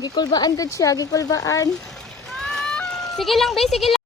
Gikulbaan gud siya, gikulbaan. Sige lang, be, sige lang.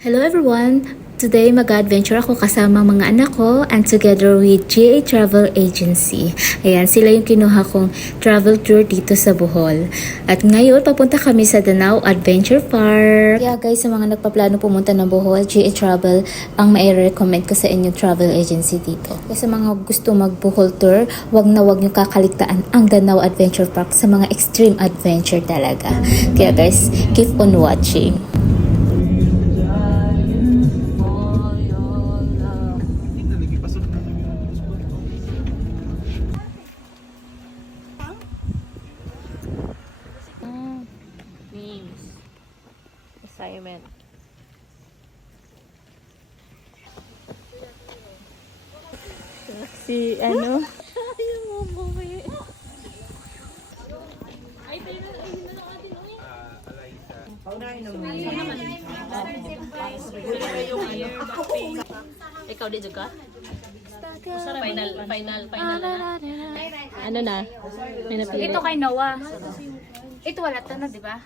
Hello everyone! Today mag-adventure ako kasama mga anak ko and together with GA Travel Agency. Ayan, sila yung kinuha kong travel tour dito sa Bohol. At ngayon, papunta kami sa Danao Adventure Park. Yeah guys, sa mga nagpaplano pumunta ng Bohol, GA Travel ang mai-recommend ko sa inyong travel agency dito. Kaya sa mga gusto mag-Bohol tour, wag na wag nyo kakaligtaan ang Danao Adventure Park sa mga extreme adventure talaga. Kaya guys, keep on watching. Assignment. Si ano? Ikaw di juga? Final na. Ano na? May napili. Ito kay Noah. Ito wala to na, di ba?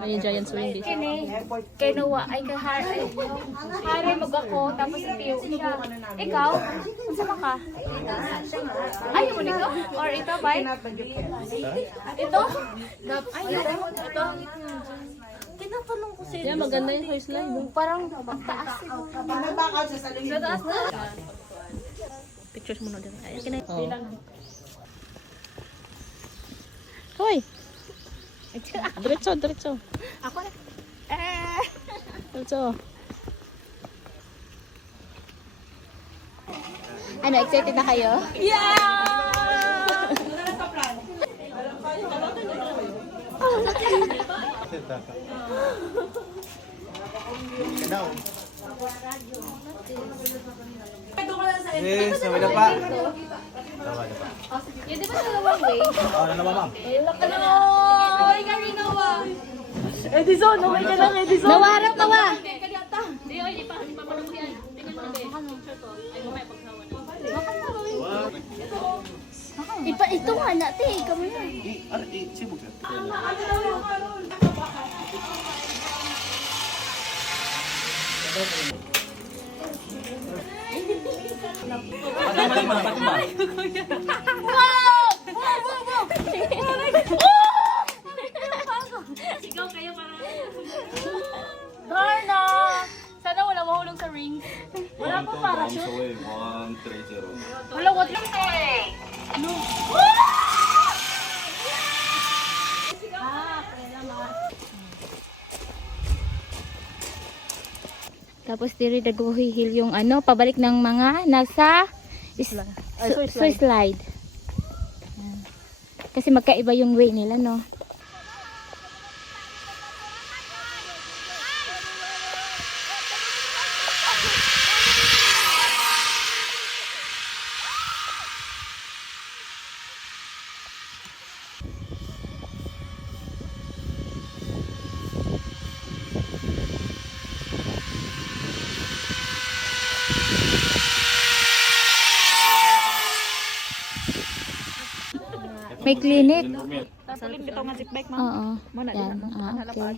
Ay, yung giant swing di. Kay Noah, ay kay Harry. Harry mag ako, tapos si Pio. Ikaw? Sama ka? Ay, mo nito? Or ito, bye? Ito? Ay, ito? Tinatanong ko sila. Yeah, maganda yung hoist line. Parang pagtaas. Sa taas na. Pictures mo na din. Ay, kinay. Oh. Hoy! Diretso, diretso. Ako na. Diretso. Ano, excited na kayo? Yes, sama na pa. Sama na pa. Yun, di ba dalawang way? Oh, ano ba, ma'am? Ano? Oy, kami Noah. Edison, okay ka lang, Edison. Nawarap ka ba? Ito nga natin, kami na. Sibuk ya? Darna! Sana wala mahulog sa ring. Wala pa parachute. 130. Wala, what lang no. Tapos diri daguhihil yung ano, pabalik ng mga nasa soy slide. Yan. Kasi magkaiba yung way nila, no? May clinic. Salim bitaw nga zip bike ma'am. Oo. Muna Yan. din. Okay.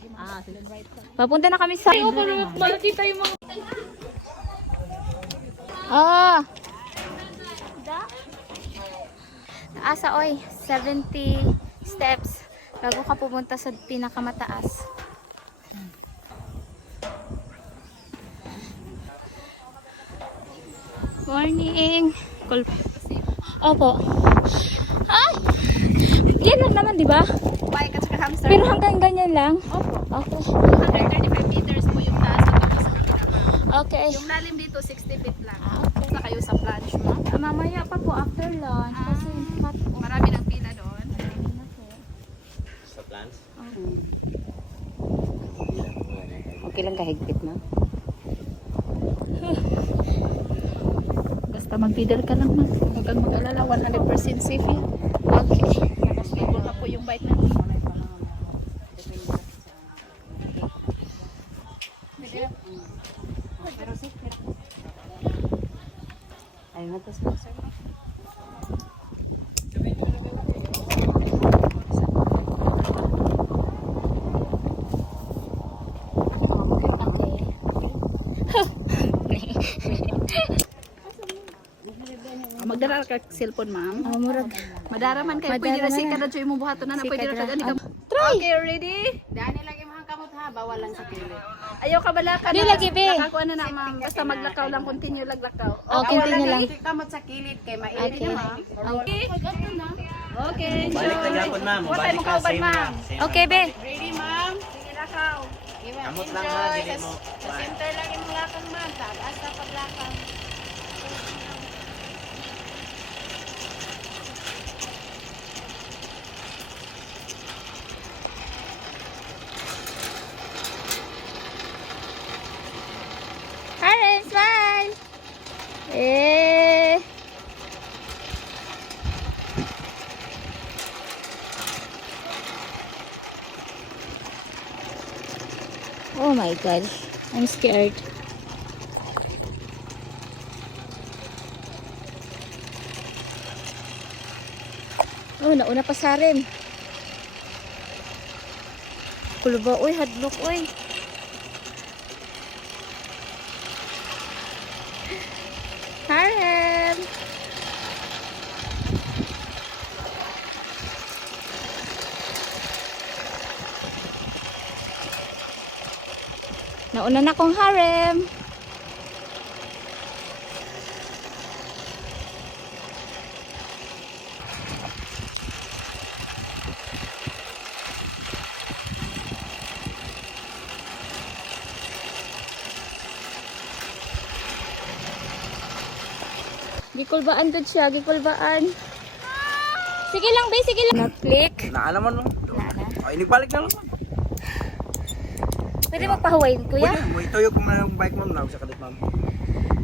Papunta na kami sa... Makikita yung mga... Ah! Taasa, oy. 70 steps bago ka pumunta sa pinakamataas. Morning! Opo. Ay! Yan lang naman, di ba? Bike at saka hamster. Pero hanggang ganyan lang? Opo. Okay. 135 meters po yung taas at dito sa pinaka. Okay. Yung lalim dito, 60 feet lang. Okay. Sa kayo sa plunge mo. Mamaya pa po after lunch. Kasi hot po. Marami ng pila doon. Sa plans? Okay lang kahigpit na. Basta mag-pedal ka lang, ma'am. Huwag kang mag-alala, 100% safe yan. Okay. Nakastable na po yung bike natin. Ayun na to, sponsor. magdara ka cellphone, ma'am. Murag. Madara man kay pwede ra sika na joy mo buhaton na pwede ra kagani ka. Okay, ready? Dani lagi mahang kamot ha, bawal lang sa pili. Ayaw ka balakan. Di lagi, be. Nakakuha na na, ma'am. Basta maglakaw lang, continue laglakaw. Okay, tingnan lang. Kamot sa kilid kay mainit Okay. na. Okay. Okay, Balik na gapon, ma'am. What Balik mo ka, kauban, same ma'am? lang. Same Okay, be. Ready, ma'am? Sige lakaw. Kamot lang, ha, dili mo. Sa center lagi mong lakang, ma'am. Taas sa paglakang. Karen, smile! Eh! Oh my God. I'm scared. Oh, nauna pa sa rin. Kulba, uy, hadlock, uy. Harem! Nauna na kong harem. Gikulbaan dun siya, gikulbaan. Sige lang, be, sige lang. Click. Naalaman mo. Ay, nagbalik na lang. Pwede magpahawain, kuya? Pwede, mo ituyo ko na yung bike mo. Nawag sa kalit, ma'am.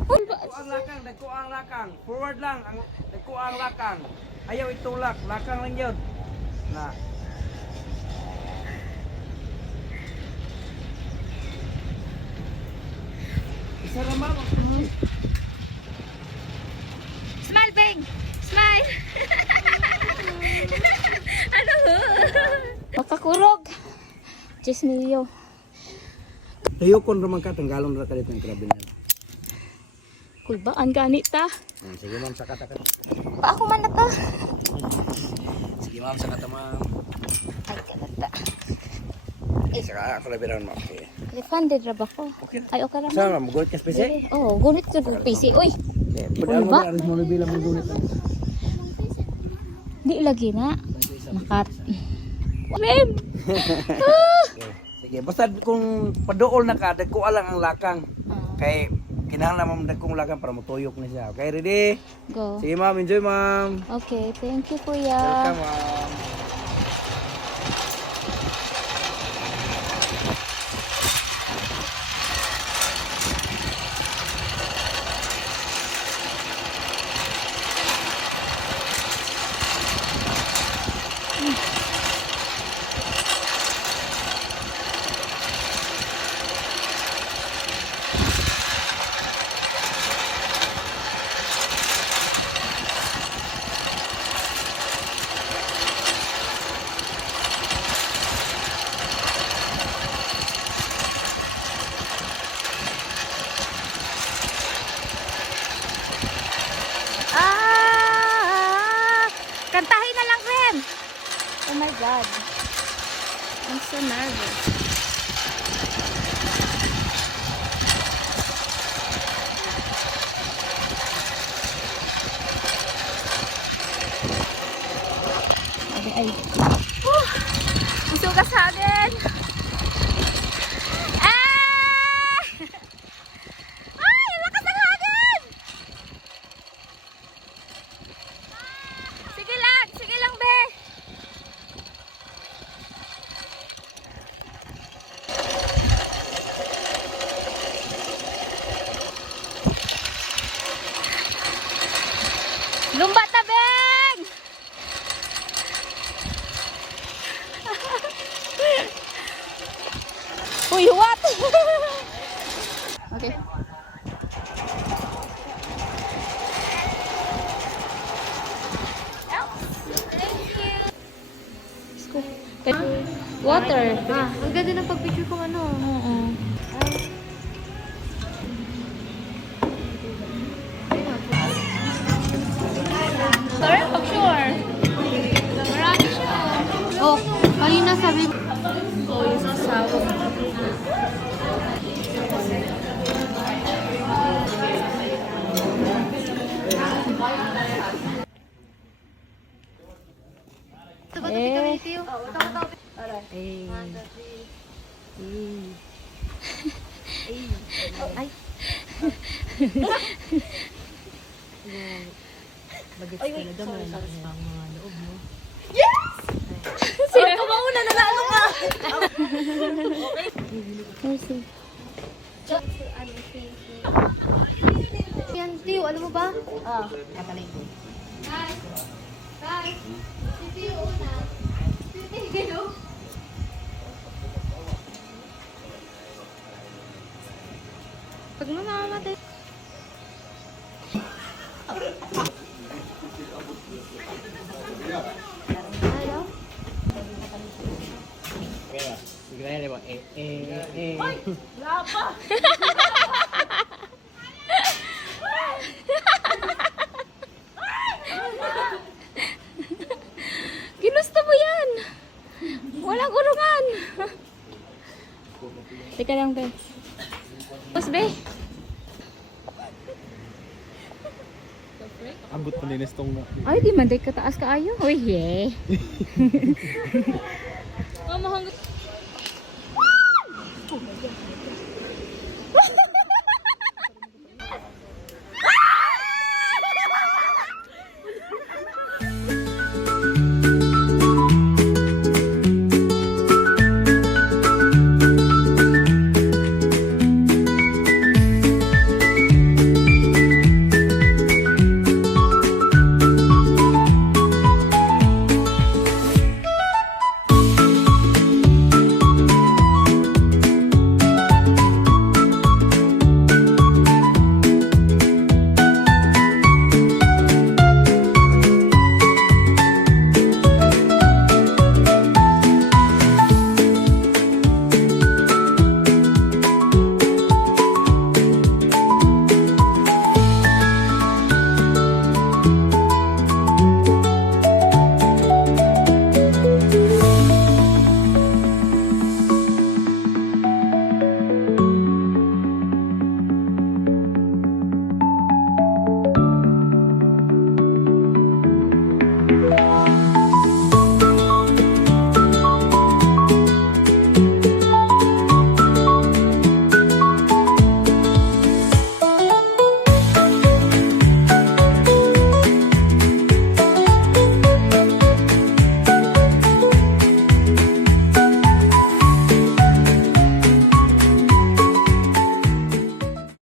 Kulba. Ang lakang, dagko ang lakang. Forward lang, ang dagko ang lakang. Ayaw itulak, lakang lang yun. Na. Isa na, ma'am. Smile, Beng! Smile! Ano? Makakurog. Diyos niyo. Tayo kon naman ka, tanggalon na kalit ng krabin yan. Kulbaan ganita. Sige, ma'am, sakat ka. Pa ako man na to. Sige, ma'am, sakat ma'am. Ay, kanata. Saka ako na bilang, ma'am. Okay. Refunded ra ba ko? Okay. Ay, okay ra Saan, man. ma'am? Good ka spese? Oo, gunit sa PC. Uy, Pwede mo Ba? na, alis mo na bilang mo gunit. di lagi na. Makat. Mem! Sige, basta kung padool na ka, dagko lang ang lakang. Kay kinahanglan mo dagkong lakang para matuyok na siya. Okay, ready? Go. Sige, ma'am. Enjoy, ma'am. Okay, thank you, kuya. Welcome, ma'am. Kantahin na lang, Rem. Oh my God. I'm so nervous. Ay. Isugas hagin. Ah! Ay, lakas ng hagin. Sige lang, be. Lumbat na, Beng! Uy, what? Okay. Water. Ang ganda ng pag-picture kong ano. Oo. Sino ka mauna na ano ka? Mercy. Yan, Tiyo, alam mo ba? Pag mamamatay. Ginusto mo yan. Walang kurungan. Teka lang, be. Tapos, be. Ambot pa linis tong na. Ay, di man. Kataas ka ayo. Uy, yeah. Mama, hanggang...